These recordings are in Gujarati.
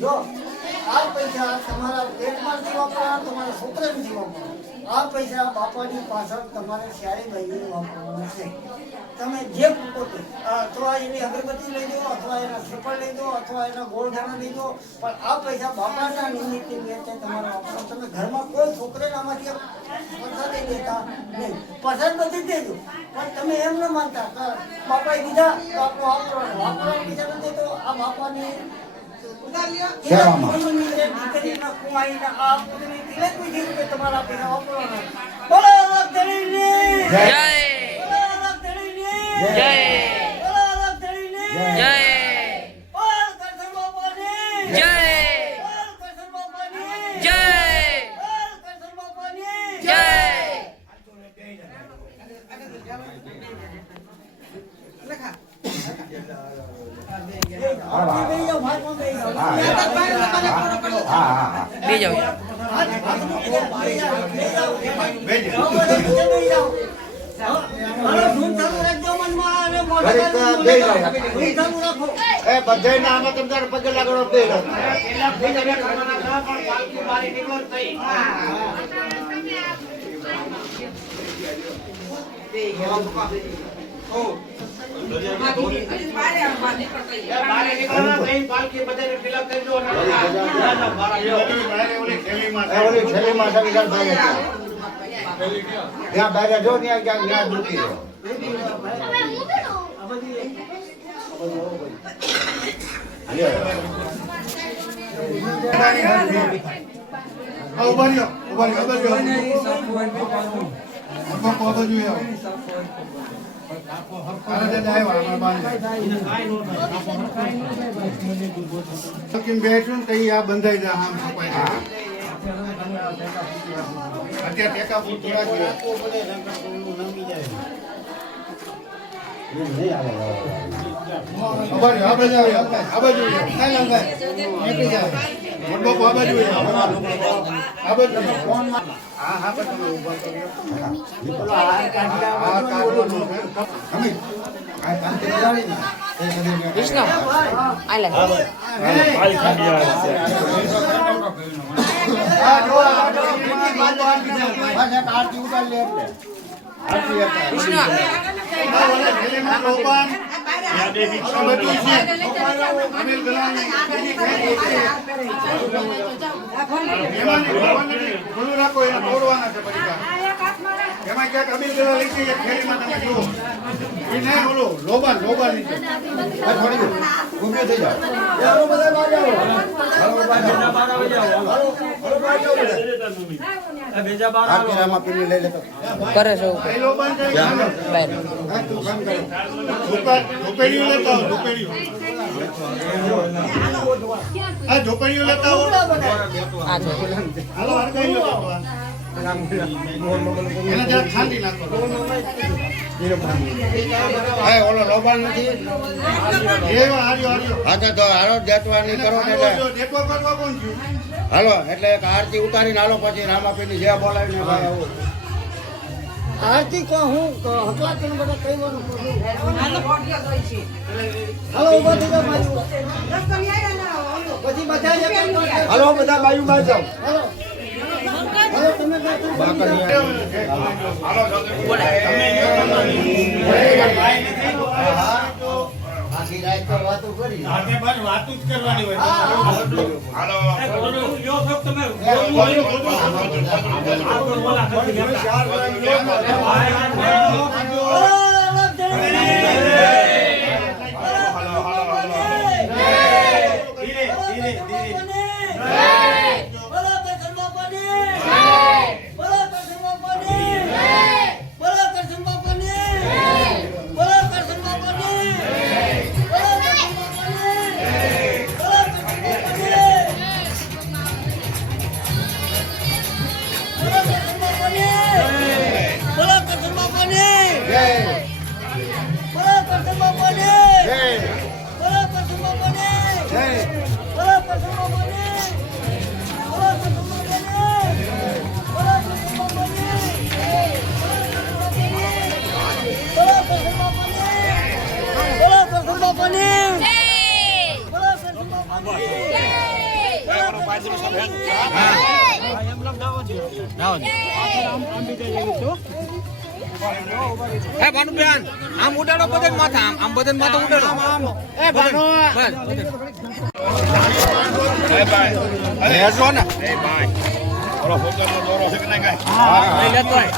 જો આ પૈસા તમારા પેટમાં વાપરવાના, તમારા છોકરાને વાપરવાના. આ પૈસા બાપાની પાછળ તમારે ક્યારેય ભાઈને વાપરવાના છે. તમે જે પોતે અથવા એની અગરબત્તી લઈ દો, અથવા એના શ્રીફળ લઈ દો, અથવા એના ગોળધાણા લઈ દો, પણ આ પૈસા બાપાના નિમિત્તે તમારે વાપરવા. તમે ઘરમાં કોઈ છોકરાને આમાંથી પૈસા દઈ દેતા નહીં. પસંદ નથી દેજો, પણ તમે એમ ન માનતા બાપાએ દીધા તો આપણું વાપરવાના પૈસા નથી તો આ બાપાની બેઠું કઈ આ બંધાઈ જાય અત્યારે ટેકા હાલો એટલે આરતી ઉતારીને હાલો પછી રામાપીરની જે બોલાવીને ભાઈ આરતી કો હું હકલા કરીને બધા કહેવાનું પછી બધા હાલો બધા બાજુ બાજુ જાઓ હાલો તમે આખી રાત તો વાતો કરી આને બસ વાતો જ કરવાની હોય હાલો યો ફક્ત તમે હે ભાનુબેન આમ ઉડાડો બદન માથા આમ બદન માથા ઉડાડો એ ભાનો બસ એ ભાઈ અરે હેસો ને એ ભાઈ ઓલો ફોટો નો દોરો છે કે નહીં ગાય હા લઈ લેતો હોય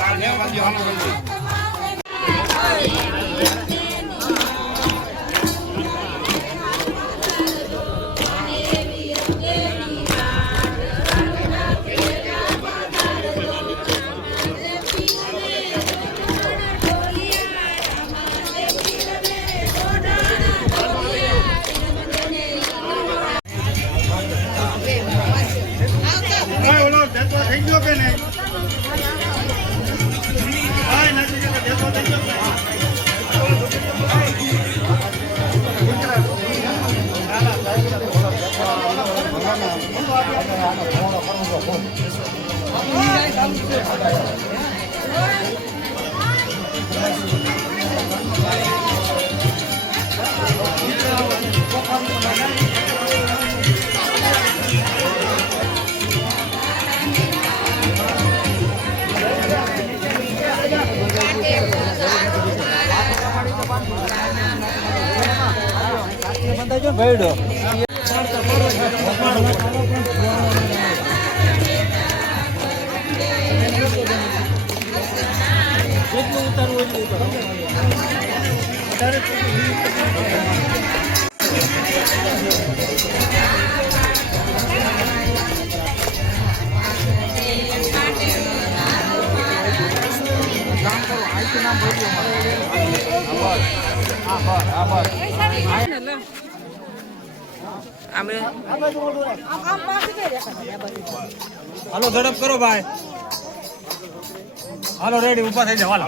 ભાઈડો કેટલું ઉતારવું હાલો ઝડપ કરો ભાઈ હાલો રેડી ઉભા થઈ જાવ હાલો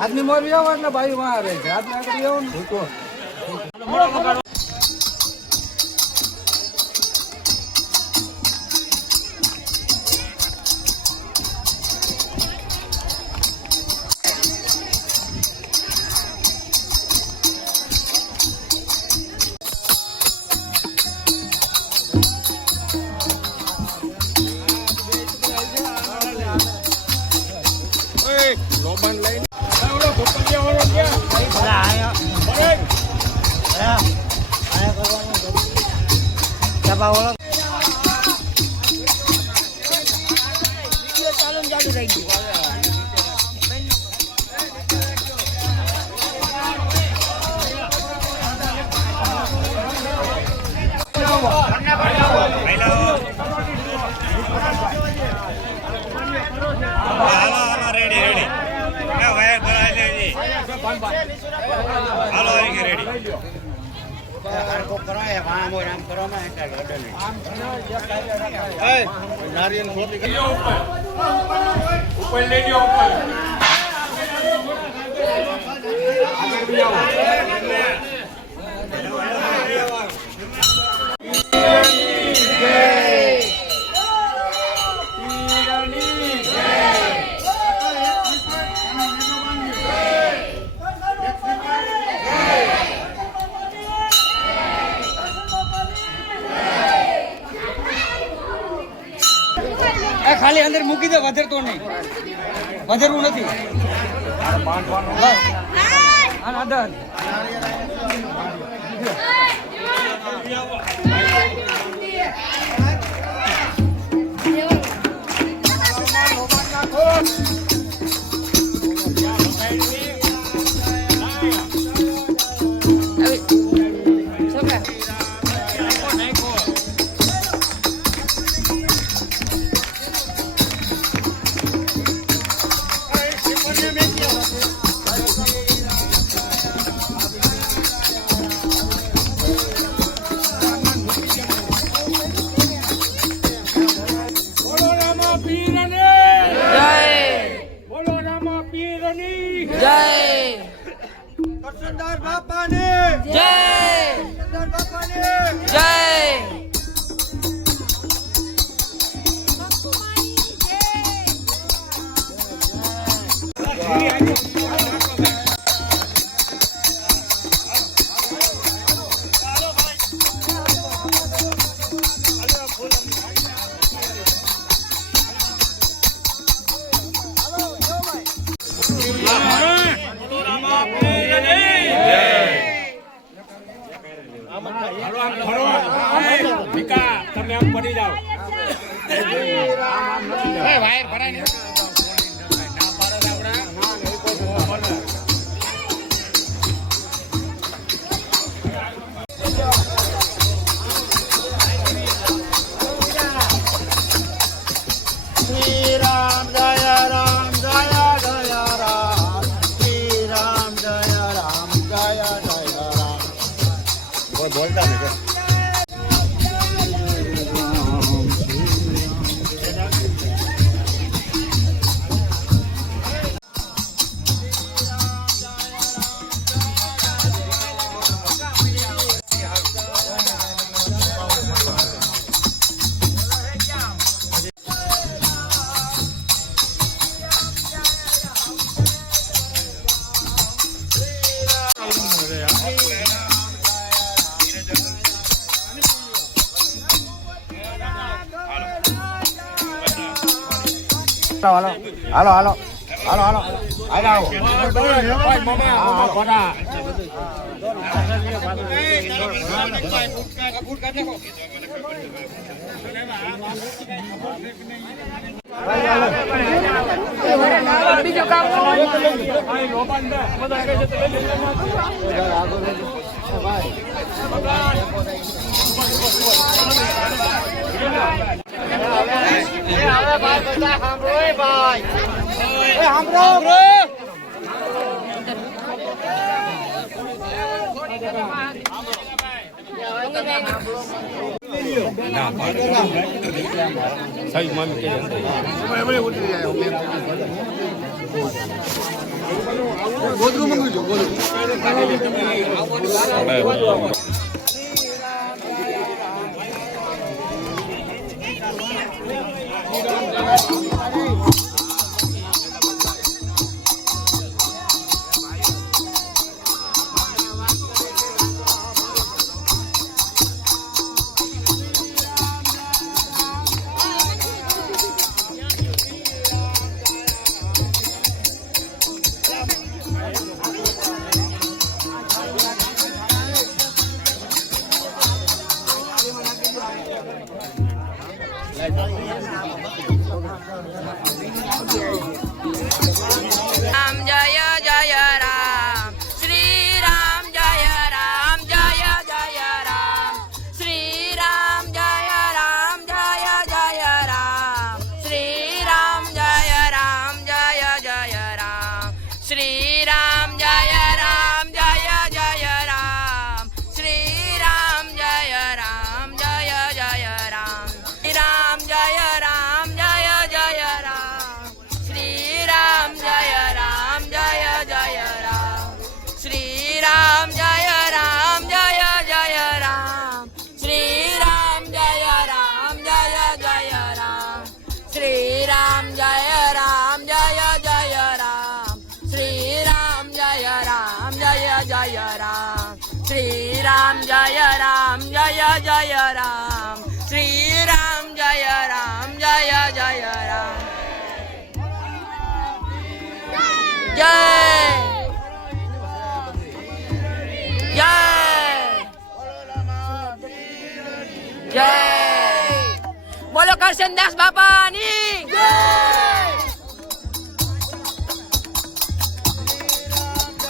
આદમી મોરવી આવો એટલે ભાઈ વાહ રહે છે આદમી આગળ આવો ને ભૂકો હાલો આવી રેડી નારિયેલ ઉપર લેડી ઉપર ખાલી અંદર મૂકી દે વધરતો નહીં વધરવું નથી જય કરસનદાસ બાપાની જય કરસનદાસ બાપાની જય તમે આમ પડી જાઓ વાયર ભરાય ને શ્રી રામ જય રામ જય જય રામ શ્રી રામ જય રામ જય જય રામ બોલતા નહીં હાલો હાલો હાલો હાલો હાલો આવો બીજું કામ રામ જય જય રામ શ્રી રામ જય રામ જય જય રામ શ્રી રામ જય રામ જય જય રામ શ્રી રામ જય રામ જય જય રામ શ્રી રામ જય રામ જય જય રામ શ્રી રામ જય રામ જય જય રામ શ્રી રામ જય રામ જય જય રામ શ્રી રામ જય રામ જય જય રામ શ્રી રામ જય રામ જય જય રામ શ્રી રામ જય રામ જય જય રામ શ્રી રામ જય રામ જય જય રામ શ્રી રામ જય રામ જય જય રામ શ્રી રામ જય રામ જય જય રામ શ્રી રામ જય રામ જય જય રામ જય જય જય બોલો કરસનદાસ બાપાની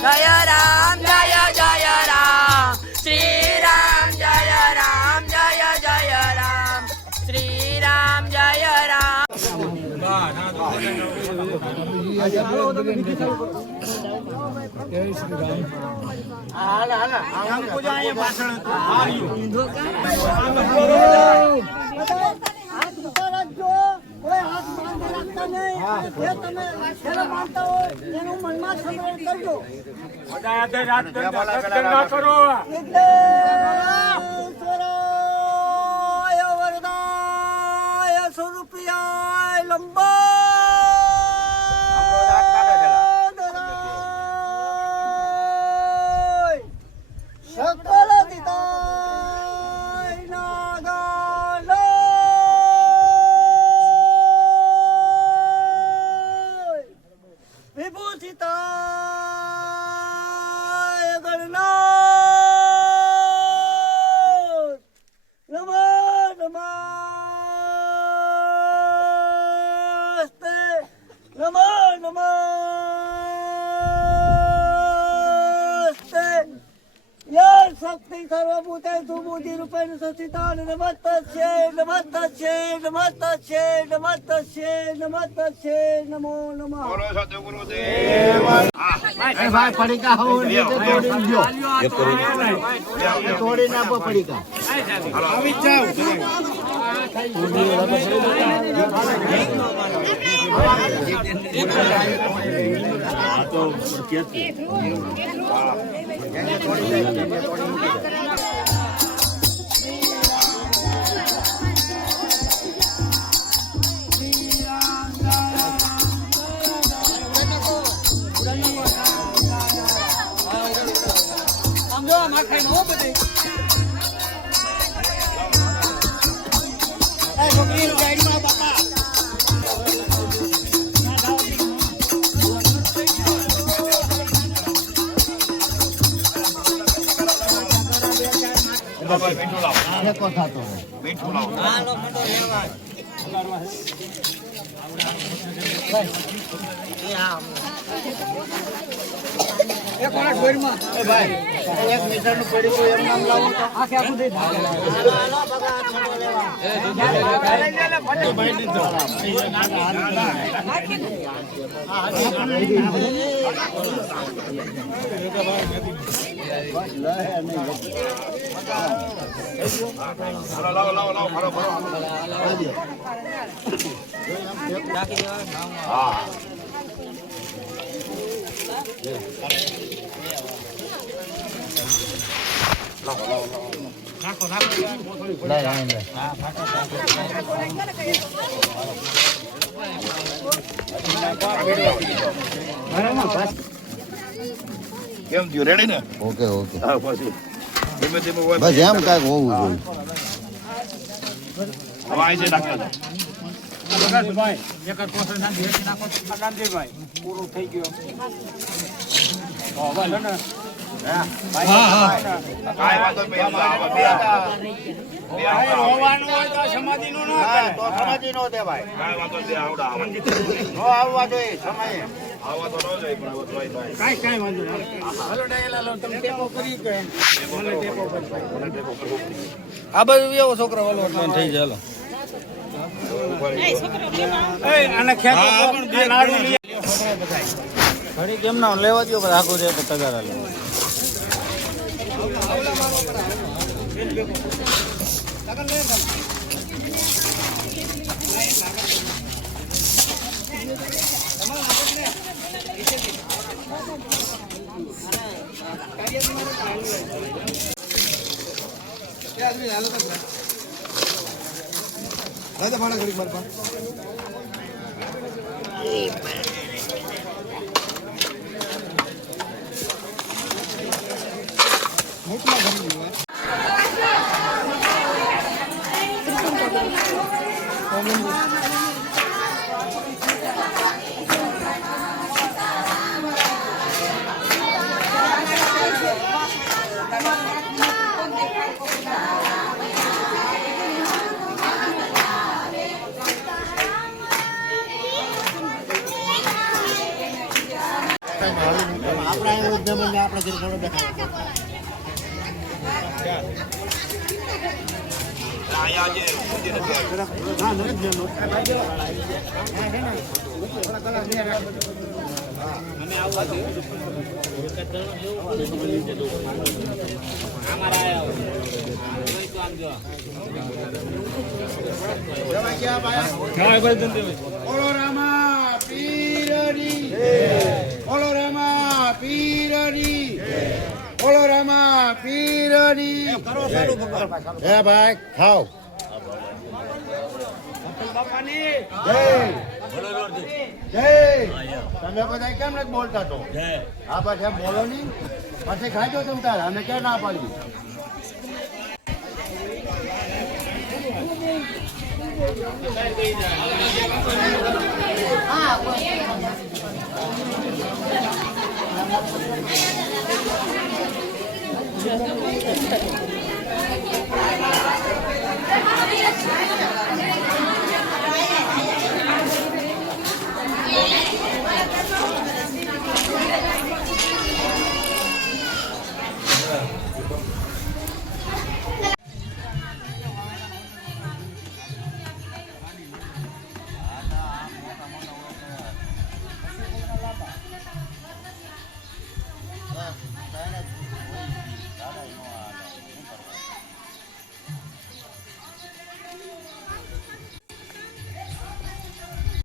જય રામ જય જય રામ શ્રી રામ જય રામ જય જય રામ શ્રી રામ જય રામ કોઈ હાથ બાંધી રાખતા માનતા નહીં. અને જે તમે જેને માનતા હોય એનું મનમાં સમરણ કરજો. વિઘ્નેશ્વરાય વરદાય સ્વરૂપિયાય લંબોદરાય સકલ દિતાય નાગાલય વિભૂષિતાય ગણનાથ નમો નમસ્તે નમો નમસ્તે યર શક્તિ સર્વભૂતેષુ બુદ્ધિરૂપેણ સંસ્થિતા નમસ્તસ્ય નમસ્તસ્ય નમસ્તસ્ય નમસ્તસ્ય નમસ્તસ્ય નમો નમઃ. ભાઈ પડીકા હોવું નીચે તોડી દો. તોડી નાખો પડીકા. આવી જાવ. ટેકો થતો હોય. એ ભાઈ એક મીટરનું પડીકું એમ નામ લાવો તો આખે આખું દઈ કેમ થયું રેડી ને ઓકે ઓકે હા પછી ધીમે ધીમે હોય બસ એમ કાંઈક હોવું જોઈએ. હવે આ છે ડાક્ટર કાંઈ વાંધો નહીં સમાધિ નો દે ભાઈ. કાંઈ વાંધો નહીં આવડા નો આવવા જોઈએ સમયે. આવા તો ન જાય પણ હવે તોય થાય. આ બાજુ એવો છોકરો વાલો એટલે થઈ જાય. ઘડી કેમ ના લેવા દો બધા આખું છે તગારા લે. આપણા એવું જમીન આપણે ઘરે થોડો દેખાય. અહીંયા જે સુધી નથી બોલો રામા બોલો રામા પીરની બોલો રામા પીરની હે ભાઈ ખાઓ જય જય તમે બધા કેમ નથી બોલતા તો આ પછી એમ બોલો નહીં પછી ખાજો તમે તાર અમે ક્યાં ના પાડી જય